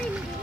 मोमिनुर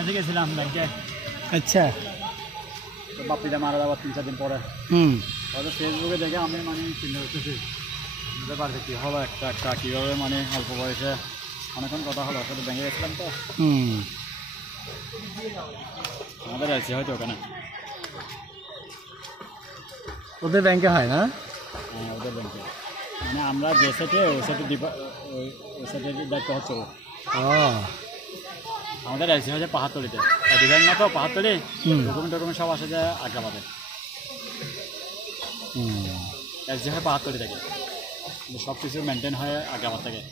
কাছে গেছিলাম ব্যাংকে। আচ্ছা, তো বাপিটা মারা যাওয়ার 3-4 দিন পরে হয়তো ফেসবুকে দেখে আমি মানে চিন্তা করতেছি বুঝতে পারছি কী হলো একটা কীভাবে মানে অল্প বয়সে অনেকক্ষণ কথা হলো। সাথে ব্যাংকে গেছিলাম তো আমাদের আছে হয়তো ওখানে ওদের ব্যাংকে হয় না? হ্যাঁ ওদের ব্যাংকে, মানে আমরা যে সাইটে ওই সাইটে ওই সাইটের দায়িত্ব হচ্ছে ও। আমাদের এসি হচ্ছে পাহাড়তলিতে, ডিজাইন না তো পাহাড়তলি, ডকুমেন্ট সব আসে যায় আগ্রাবাদে। এসি হয় পাহাড়তলি থেকে, সব কিছু মেনটেন হয় আগ্রাবাদ থেকে।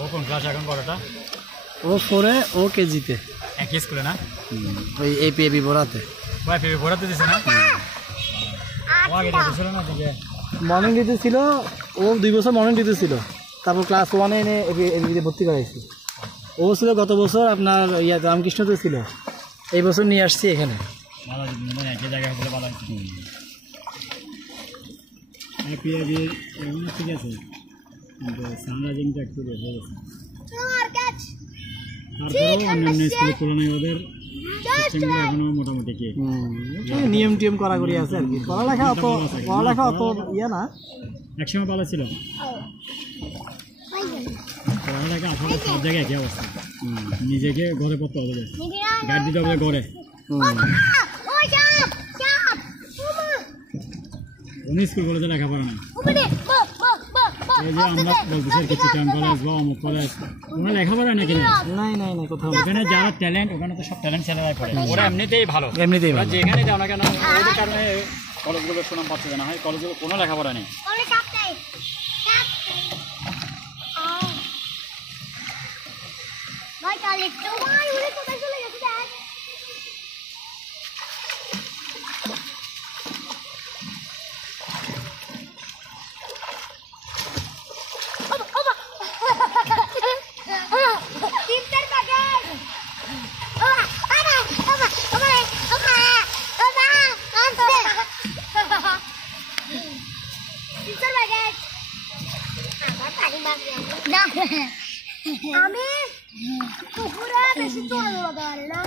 ও কোন ক্লাস এখন বড়টা? ও 4-এ, ও কেজিতে। একই স্কুলে না? ওই এপিএবি বোরাতে। ও এপিএবি বোরাতে দিছে না? ও আগে দিছিল না দিকে মর্নিং ডিউটি ছিল, ও 2 বছর মর্নিং ডিউটি ছিল, তারপর ক্লাস 1-এ এনে এপিএবিতে ভর্তি করাইছি। ও ছিল গত বছর আপনার রামকৃষ্ণতে ছিল, এই বছর নিয়ে আসছি এখানে। ভালো একই জায়গায় হয়েছিল, ভালো এপিএবি এগুলো ঠিক আছে, কিন্তু সানরাইজিংটা একটু হয়ে গেছে। তারপরেও অন্যান্য স্কুলের তুলনায় ওদের সিস্টেমগুলো এখনো মোটামুটি কি নিয়ম টিয়ম করাকরি আছে আর কি। পড়ালেখা অত ইয়ে না, একসময় ভালো ছিল পড়ালেখা। আসলে সব জায়গায় একই অবস্থা, নিজেকে ঘরে পড়তে হবে, গাইড দিতে হবে ঘরে। উনি স্কুল কলেজে লেখাপড়া নাই, এই যে আমরা বলতেছি আর কি চিটাং কলেজ বা অমুক কলেজ, ওরা লেখাপড়া নাকি নাই কোথাও। ওখানে যারা ট্যালেন্ট, ওখানে তো সব ট্যালেন্ট ছেলেরাই পড়ে, ওরা এমনিতেই ভালো। যেখানে যাও না কেন ওদের কারণে কলেজগুলো সুনাম পাচ্ছে না হয়, কলেজগুলো কোনো লেখাপড়া নেই। আমি পুকুরে বেশি দৌড়াতে পারি না।